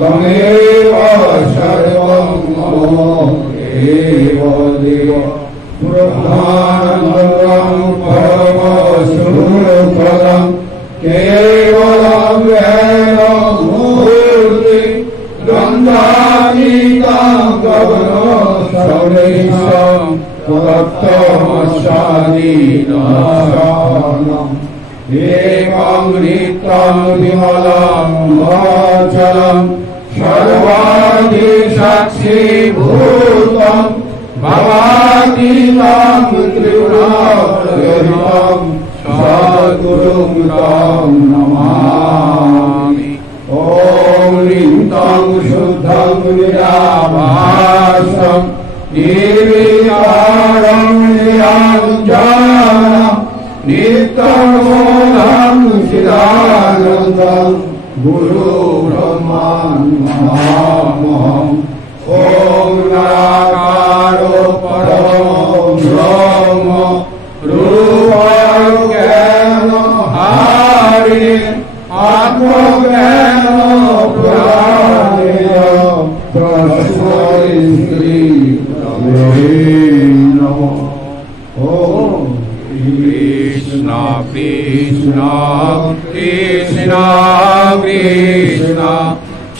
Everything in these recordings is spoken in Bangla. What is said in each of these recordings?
Tameva एकं नित्यं विमलं अचलं सर्वादिसाक्षिभूतं भवातीतं त्रिगुणातीतं सद्गुरुं तं नमामि। ॐ नित्यं शुद्धं निराभासं निर्विकारं निरञ्जनं नित्यमोहं चिदानन्दं गुरुब्रह्मं नमामहम्। ॐ निराकारो परमो ब्रह्म रूपज्ञानहारिणे आत्मज्ञानप्रदायिने तस्मै श्री गुरवे नमः। कृष्ण कृष्ण कृष्ण कृष्ण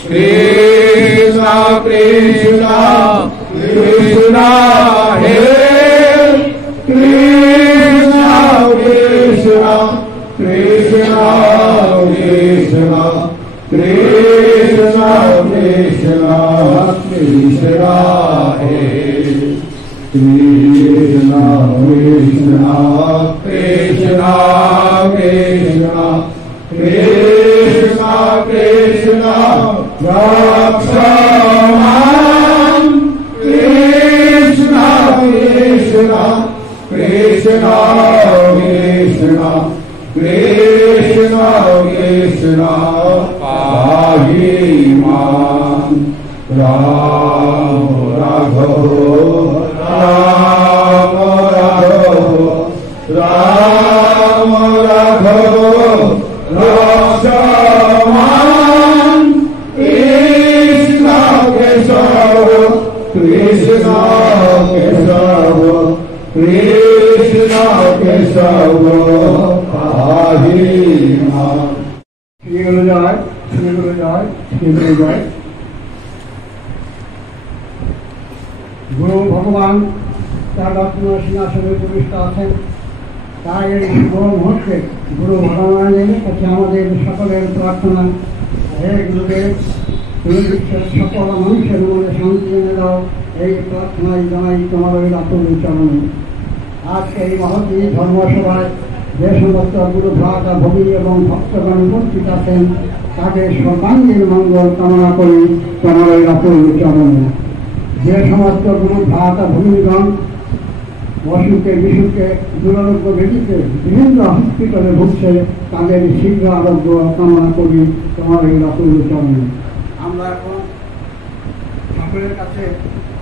कृष्ण कृष्ण कृष्ण हे कृष्ण कृष्ण कृष्ण कृष्ण कृष्ण कृष्ण कृष्ण हे कृष्ण कृष्ण कृष्ण कृष्ण कृष्ण कृष्ण रक्ष मां कृष्ण कृष्ण कृष्ण कृष्ण कृष्ण कृष्ण पाहि मां राम राघव राम राघव राम राघव रक्ष मां कृष्ण केशव कृष्ण केशव कृष्ण केशव पाहि मां। श्री गुरु जय श्री गुरु जय श्री गुरु जय। गुरु भगवान তার রত্ন সিংহাসনে উপবিষ্ট আছেন। তাই এই শুভ মুহূর্তে গুরু ভগবানের কাছে আমাদের সকলের প্রার্থনা, হে গুরুদেব তুমি বিশ্বের সকল মানুষের মনে শান্তি এনে দাও, এই প্রার্থনায় জানাই তোমার ওই রাতুল চরণে। আজকে এই মহতী ধর্মসভায় যে সমস্ত গুরু ভ্রাতা ভগিনী এবং ভক্তগণ উপস্থিত আছেন তাদের সর্বাঙ্গীন মঙ্গল কামনা করি তোমার ওই রাতুল চরণে। যে সমস্ত গুরু ভ্রাতা ভগিনীগণ অসুখে বিসুখে দুরারোগ্য ভেটিতে বিভিন্ন হসপিটালে ভুগছে তাদের শীঘ্র আরোগ্য কামনা করি তোমার এই রাতুল চরণে। আমরা এখন সকলের কাছে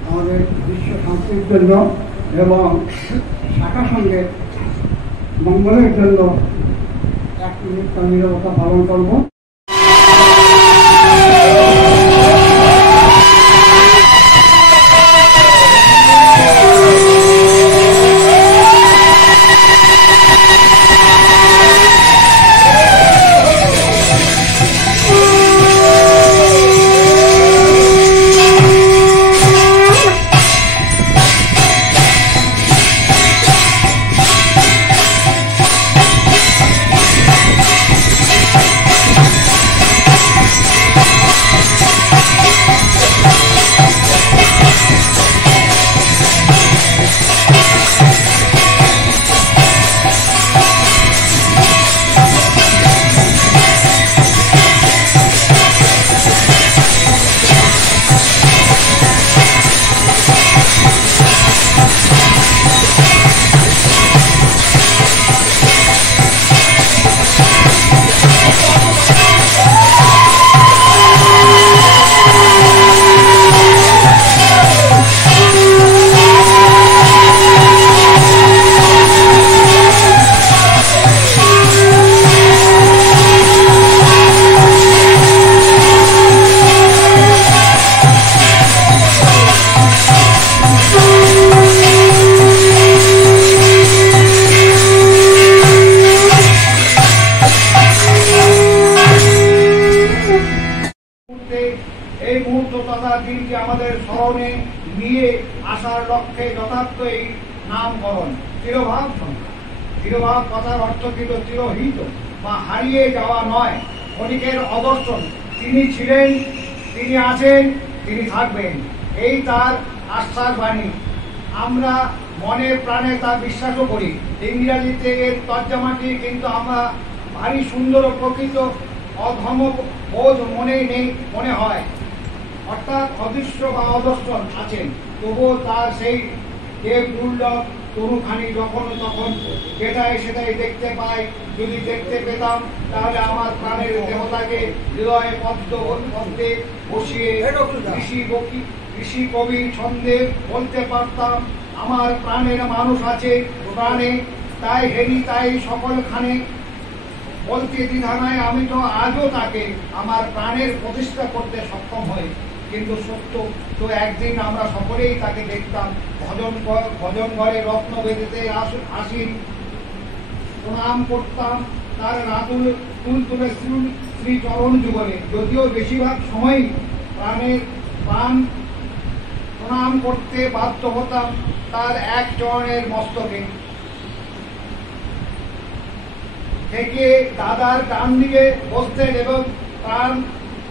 আমাদের বিশ্ব শান্তির জন্য এবং শাখা সঙ্গে মঙ্গলের জন্য এক মিনিট নীরবতা পালন করব। তিরোভাব কথার অর্থ কিন্তু তিরোহিত বা হারিয়ে যাওয়া নয়, ক্ষণিকের অদর্শন। তিনি ছিলেন, তিনি আছেন, তিনি থাকবেন, এই তার আশ্বাস বাণী। আমরা মনে প্রাণে তা বিশ্বাসও করি। ইংরাজিতে এর তর্জমাটি কিন্তু আমরা ভারী সুন্দর ও প্রকৃত অধম বোধ মনেই নেই মনে হয়, অর্থাৎ অদৃশ্য বা অদর্শন আছেন, তবুও তার সেই যে দুর্লভ তরুখানি যখন তখন যেটাই সেটাই দেখতে পাই। যদি দেখতে পেতাম তাহলে আমার প্রাণের দেবতাকে হৃদয়ে পদ্মে বসিয়ে ঋষি কবির ছন্দে বলতে পারতাম, আমার প্রাণের মানুষ আছে প্রাণে, তাই হেরি তাই সকলখানে। বলতে দ্বিধা নাই, আমি তো আজও তাকে আমার প্রাণের প্রতিষ্ঠা করতে সক্ষম হই। কিন্তু সত্য তো একদিন আমরা সকলেই তাকে দেখতাম ভজন ঘরে রত্ন বেদিতে আসীন, প্রণাম করতাম তার রাতুল তুলতুলে শ্রী চরণ যুগলে। যদিও বেশিরভাগ সময়ই প্রাণ প্রণাম করতে বাধ্য হতাম তার এক চরণের মস্তকে। থেকে দাদার ডান দিকে বসতেন এবং প্রাণ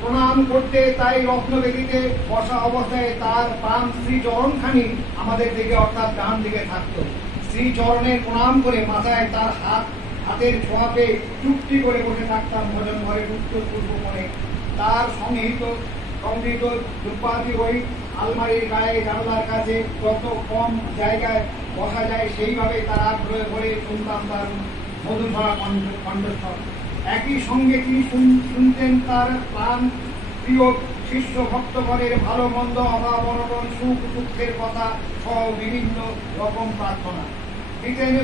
প্রণাম করতে, তাই রত্নবেদিতে বসা অবস্থায় তার প্রাণ শ্রীচরণখানি আমাদের দিকে অর্থাৎ ডান দিকে থাকতো। শ্রীচরণে প্রণাম করে মাথায় তার হাতের ছোঁয়াতে চুক্তি করে বসে থাকতাম ভজন ঘরের উত্তর পূর্ব কোণে। তার সংহিত দুপাতি ওই আলমারির গায়ে জানলার কাছে যত কম জায়গায় বসা যায় সেইভাবে তার আগ্রহে ভরে শুনতাম তার মধুধরা কণ্ঠস্বর। একই সঙ্গে তিনি শুনতেন তার প্রাণ প্রিয় শিষ্য ভক্তগণের ভালো মন্দ, অভাব অনটন, সুখ দুঃখের কথা সহ বিভিন্ন রকম প্রার্থনা। দিতেন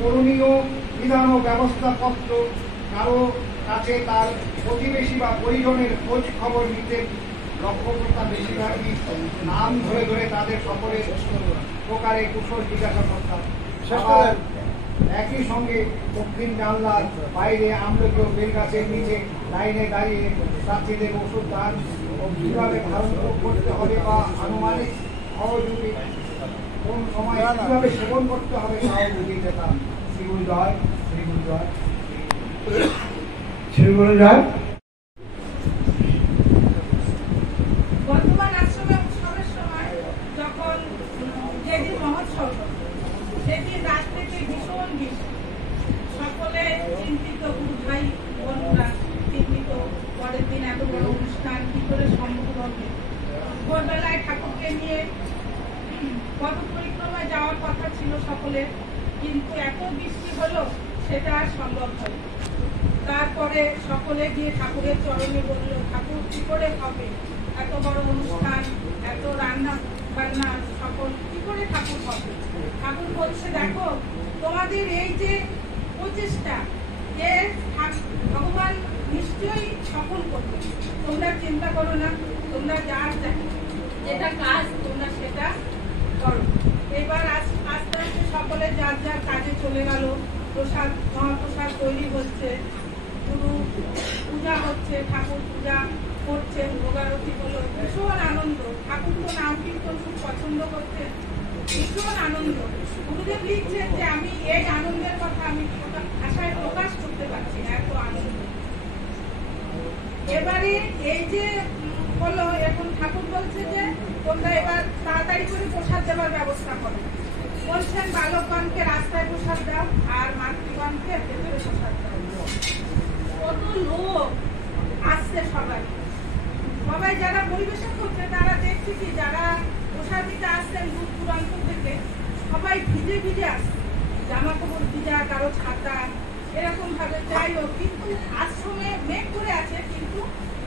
করণীয় বিধান ও ব্যবস্থাপত্র। কারো কাছে তার প্রতিবেশী বা পরিজনের খোঁজ খবর নিতে লক্ষ্য করতাম। বেশিরভাগই নাম ধরে ধরে তাদের সকলের প্রকারে কুশল জিজ্ঞাসা করতাম। একই সঙ্গে দক্ষিণ জানলার বাইরে আমলকি ও বেল গাছের নিচে লাইনে দাঁড়িয়ে প্রার্থীদের ওষুধ দান কিভাবে ধারণ করতে হবে বা আনুমানিক সহযোগী কোন সময় কিভাবে সেবন করতে হবে তাও বুঝিয়ে যেতাম। শ্রীগুরু জয়, শ্রীগুরু জয়, শ্রীগুরু জয়। বর্তমান আশ্রমে উৎসবের সময় যখন যেদিন মহোৎসব, সেদিন রাত থেকে ভীষণ বৃষ্টি, সকলে চিন্তিত, গুরু ভাই বোনরা চিন্তিত, পরের দিন এত বড় অনুষ্ঠান কি করে সম্ভব হবে। ভোরবেলায় ঠাকুরকে নিয়ে পদ পরিক্রমায় যাওয়ার কথা ছিল সকলের, কিন্তু এত বৃষ্টি হলো সেটা আর সম্ভব হয়। তারপরে সকলে গিয়ে ঠাকুরের চরণে বলল, ঠাকুর কি করে হবে, এত বড় অনুষ্ঠান, এত রান্না বান্না, সকল কি করে ঠাকুর হবে। ঠাকুর বলছে, দেখো তোমাদের এই যে প্রচেষ্টা, এর ভগবান নিশ্চয়ই সফল করবে, তোমরা চিন্তা করো না, তোমরা যার যেটা কাজ তোমরা সেটা করো। এবার আস্তে আস্তে সকলে যার যার কাজে চলে গেল। প্রসাদ, মহাপ্রসাদ তৈরি হচ্ছে, গুরু পূজা হচ্ছে, ঠাকুর পূজা করছে, ভোগারতি হলো, ভীষণ আনন্দ। ঠাকুর তো নাম কীর্তন খুব পছন্দ করতে, ভীষণ আনন্দ। গুরুদেব লিখছেন যে আমি এই আনন্দের কথা আমি ভাষায় প্রকাশ করতে পারছি না, এত আনন্দ। এবারে এই যে হলো, এখন ঠাকুর বলছে যে তোমরা এবার তাড়াতাড়ি করে প্রসাদ দেওয়ার ব্যবস্থা করো। বলছেন বালকগণকে রাস্তায় প্রসাদ দাও আর মাতৃগণকে ভেতরে প্রসাদ দাও। কত লোক আসছে, সবাই যারা পরিবেশন করছে তারা দেখছি কি যারা প্রসাদ দিতে আসছেন দূর দূরান্ত থেকে, সবাই ভিজে ভিজে আসছে, জামা কাপড় ভিজা, কারো ছাতা, এরকম ভাবে। যাই হোক, কিন্তু আশ্রমে মেঘ করে আছে, কিন্তু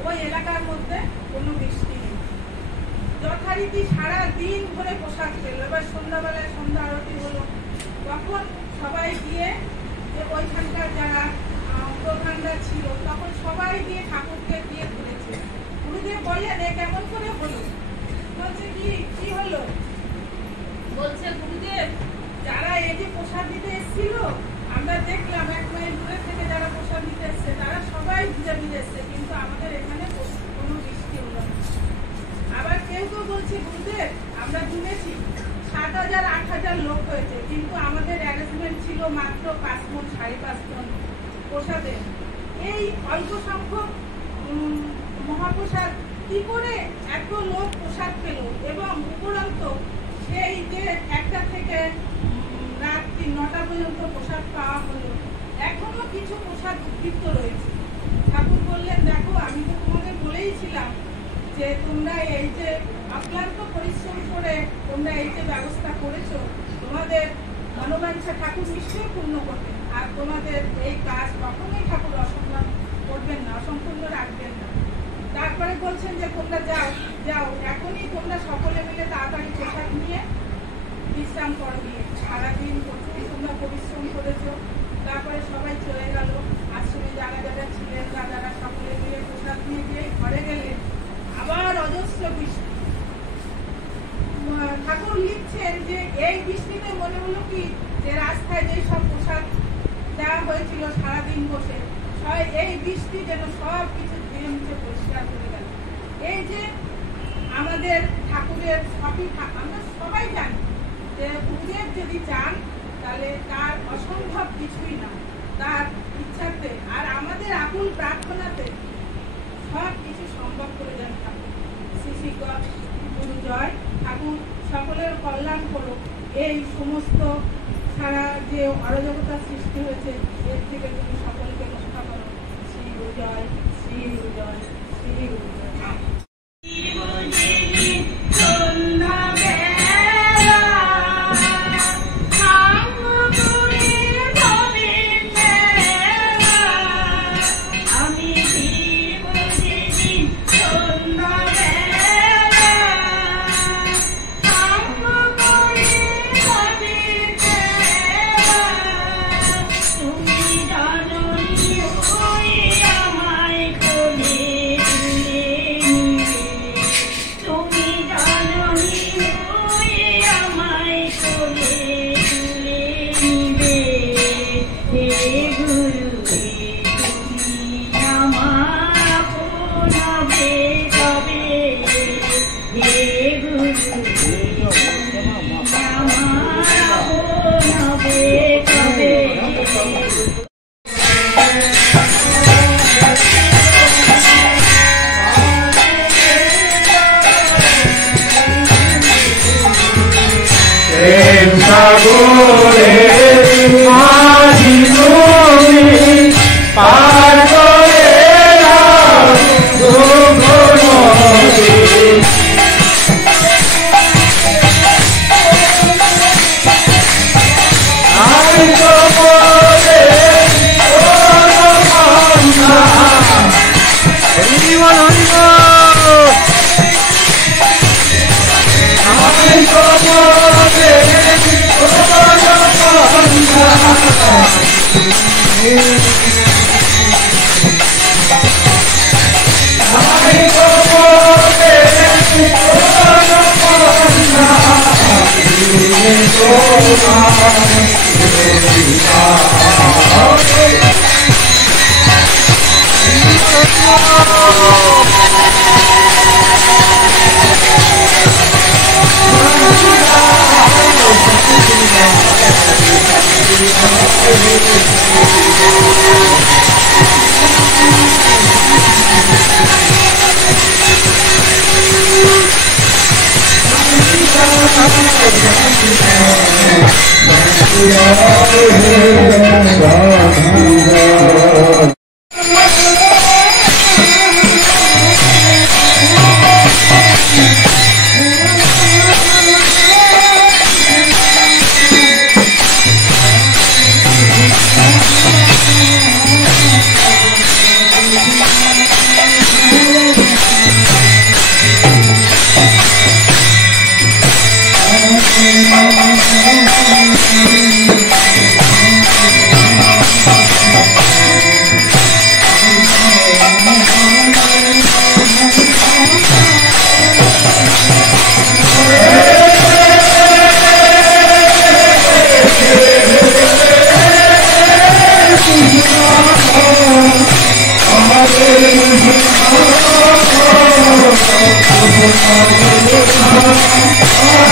ওই এলাকার মধ্যে কোনো বৃষ্টি নেই। যথারীতি সারা দিন ধরে প্রসাদ পেল। এবার সন্ধ্যাবেলায় সন্ধ্যা আরতি হলো, তখন সবাই গিয়ে যে ওইখানকার যারা প্রধানরা ছিল, তখন সবাই গিয়ে ঠাকুরকে দিয়ে ঘুরেছে। গুরুদেব বললেন, এ কেমন করে হলো? বলছে কি হলো? বলছে, গুরুদেব যারা এই যে প্রসাদ দিতে এসেছিল, আমরা দেখলাম 1 মাইল দূরে থেকে যারা প্রসাদ দিতে এসছে তারা সবাই ভিজে ভিজে এসছে, কিন্তু আমাদের এখানে কোনো বৃষ্টি হলো না। আবার কেউ কেউ বলছে, গুরুদেব আমরা শুনেছি 7 7,000 8,000 লোক হয়েছে, কিন্তু আমাদের অ্যারেঞ্জমেন্ট ছিল মাত্র 5 মণ 5.5 টন প্রসাদের। এই অল্প সংখ্যক মহাপ্রসাদ কি করে এত লোক প্রসাদ পেল, এবং উপরন্ত সেই যে 1টা থেকে রাত 9টা পর্যন্ত প্রসাদ পাওয়া হলো। এখনো কিছু প্রসাদ উদ্বৃত্ত রয়েছে। ঠাকুর বললেন, দেখো আমি তো তোমাদের বলেইছিলাম যে তোমরা এই যে অক্লান্ত পরিশ্রম করে তোমরা এই যে ব্যবস্থা করেছো, তোমাদের মনোবাঞ্ছা ঠাকুর নিশ্চয়ই পূর্ণ করবেন, আর তোমাদের এই কাজ কখনোই ঠাকুর অসম্পূর্ণ করবেন না, অসম্পূর্ণ রাখবেন না। তারপরে বলছেন যে তোমরা যাও যাও, এখনই তোমরা সকলে মিলে তাড়াতাড়ি প্রসাদ নিয়ে বিশ্রাম করো গিয়ে। সারাদিন প্রচুর তোমরা পরিশ্রম করেছো। তারপরে সবাই চলে গেল। আশ্রমে যারা যারা ছিলেন তারা সকলে মিলে প্রসাদ নিয়ে গিয়ে ঘরে গেলেন। আবার অজস্র বৃষ্টি। ঠাকুর লিখছেন যে এই বৃষ্টিতে মনে হলো কি যে রাস্তায় যে সব প্রসাদ দেওয়া হয়েছিল সারাদিন বসে, এই বৃষ্টি যেন সব কিছু ধীরে মুছে পরিষ্কার করে গেল। এই যে আমাদের ঠাকুরের সবই আমরা সবাই জানি যে গুরুদেব যদি চান তাহলে তার অসম্ভব কিছুই না, তার ইচ্ছাতে আর আমাদের আকুল প্রার্থনাতে সব কিছু সম্ভব করে যান ঠাকুর। শ্রী গুরু জয়। ঠাকুর সকলের কল্যাণ করো। এই সমস্ত সারা যে অরাজকতা সৃষ্টি হয়েছে এর থেকে তুমি সকলকে রক্ষা করো। শ্রী গুরু জয়, শ্রী গুরু জয়, শ্রী গুরু জয়।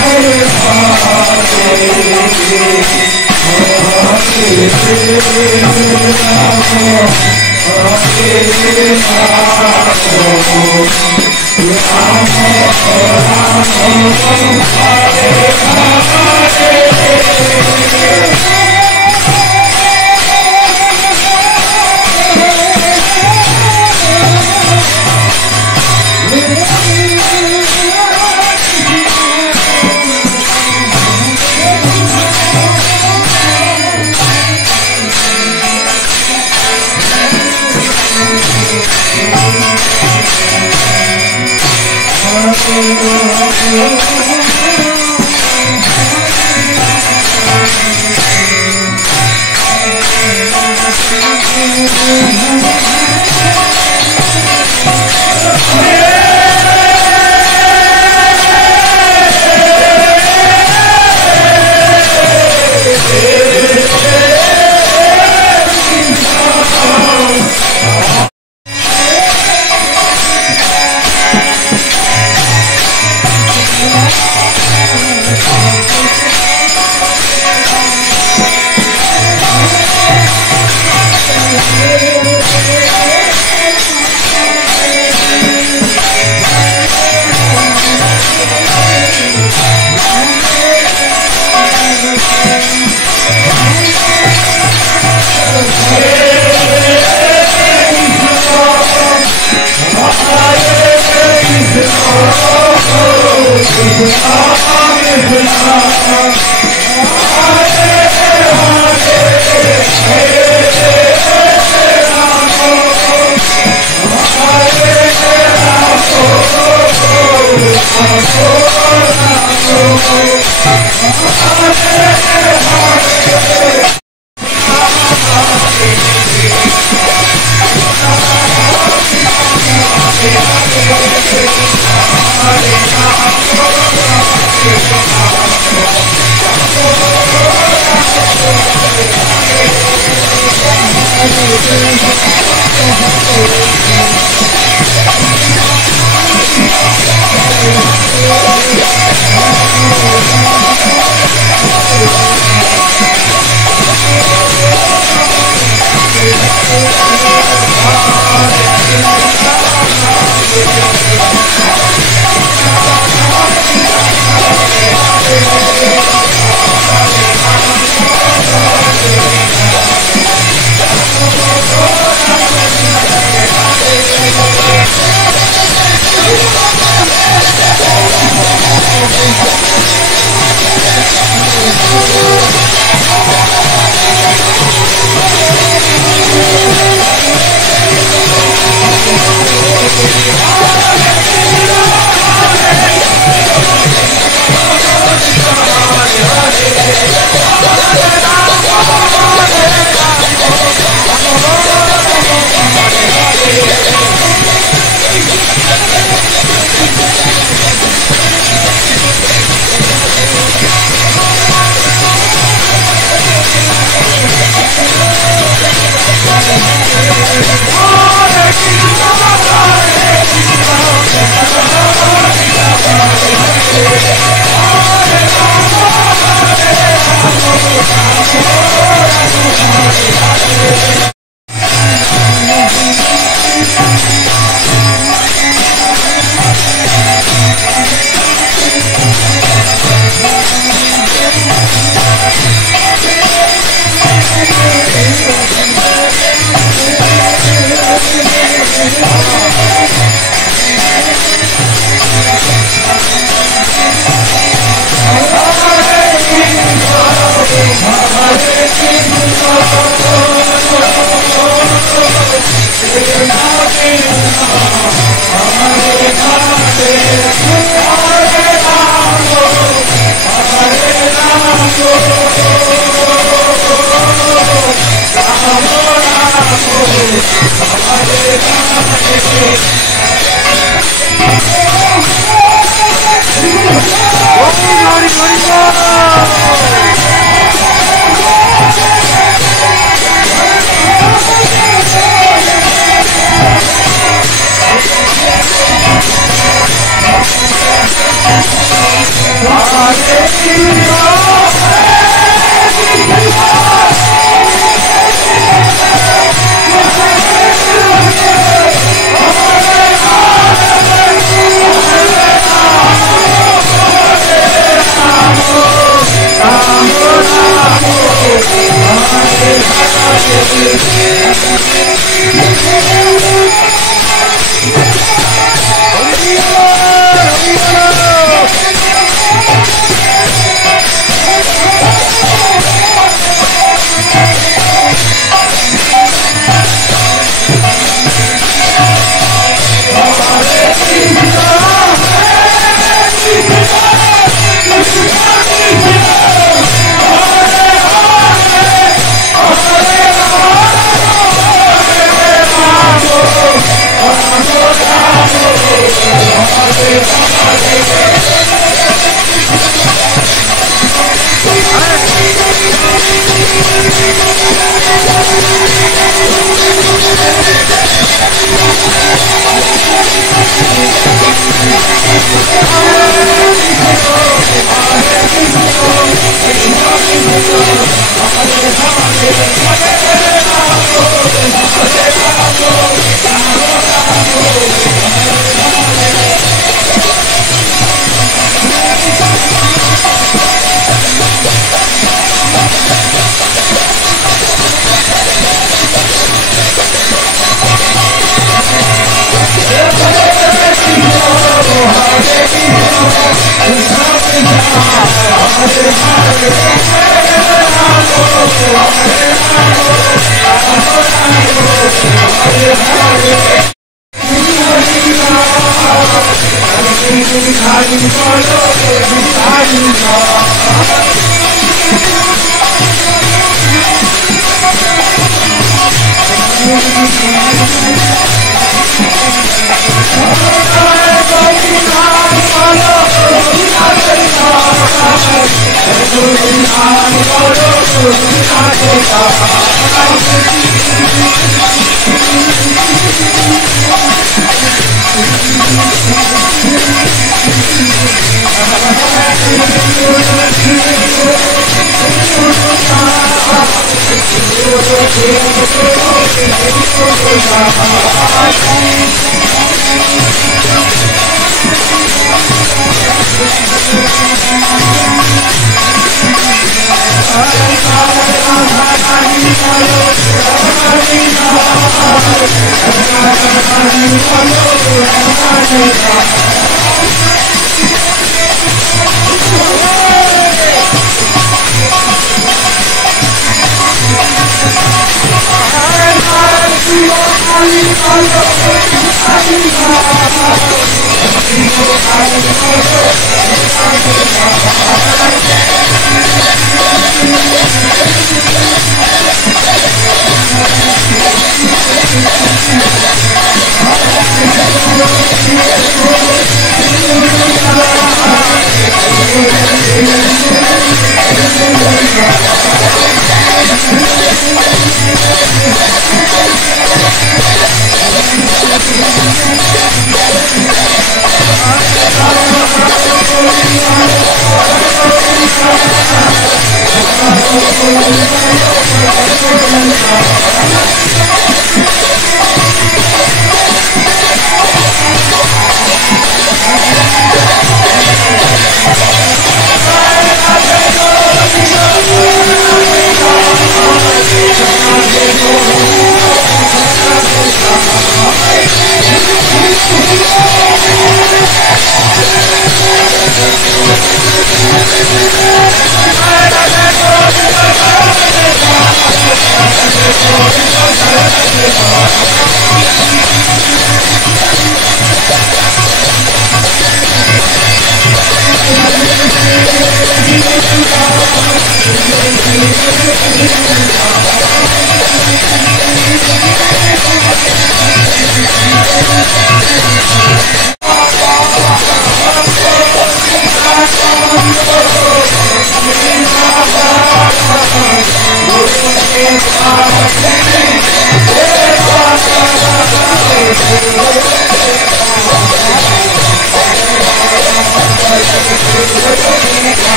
Hare Hare Hare Krishna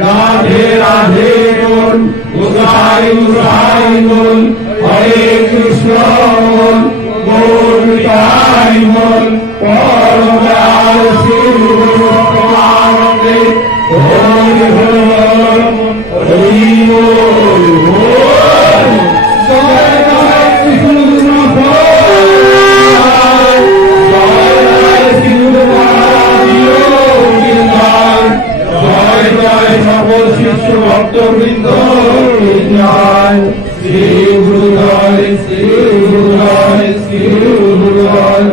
Radhe Radhe बोल, उसाई उसाई बोल, हरे कृष्ण बोल, बोल निताई बोल, परम दयाल श्री गुरु भगवान हरि हरि बोल बोल। जय जय कृष्ण गुरु भगवान, जय जय श्री गुरु महाराज जय जय সকল শিষ্য ভক্তবৃন্দ জয় শ্রী গুরু জয় শ্রী গুরু জয় শ্রী গুরু জয়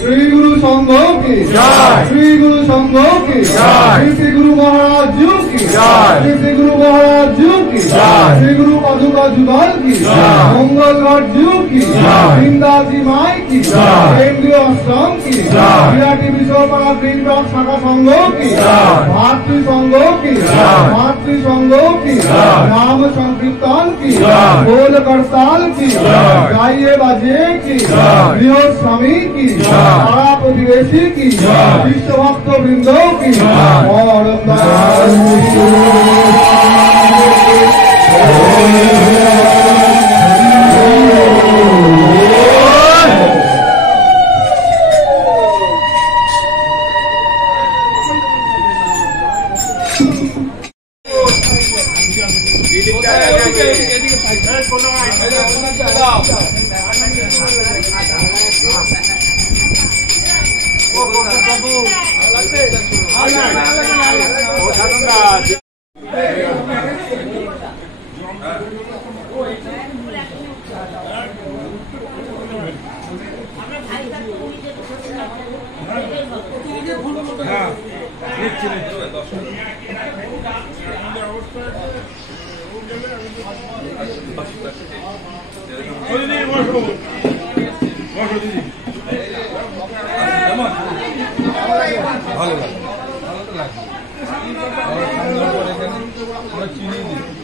শ্রী গুরু সংঘ কি জয় শ্রী গুরু সংঘ কি জয় শ্রী গুরু মহারাজ কি জয় শ্রী গুরু মহারাজ কি জয় শ্রী গুরু পাদুকা যুগল কি জয় মঙ্গল রাজ্য কি জয় বৃন্দাজি মাই কি জয় কেন্দ্রীয় আশ্রম কি জয় বিরাটি বিশ্বপাড়া গ্রিনবাগ শাখা সংঘ কি জয় ভাতৃ সংঘ কি জয় মাতৃ সংঘ কি জয় নাম সংকীর্তন কি জয় ঢোল করতাল কি জয় গাইয়ে বাজে কি জয় গৃহ স্বামী কি জয় পাড়া প্রতিবেশী কি জয় বিশ্বভক্ত বৃন্দ কি জয় পরম দয়াল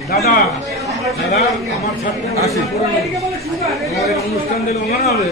দাদা দাদা আমার সাথে আসি অনুষ্ঠান দিলে ওনারা হবে।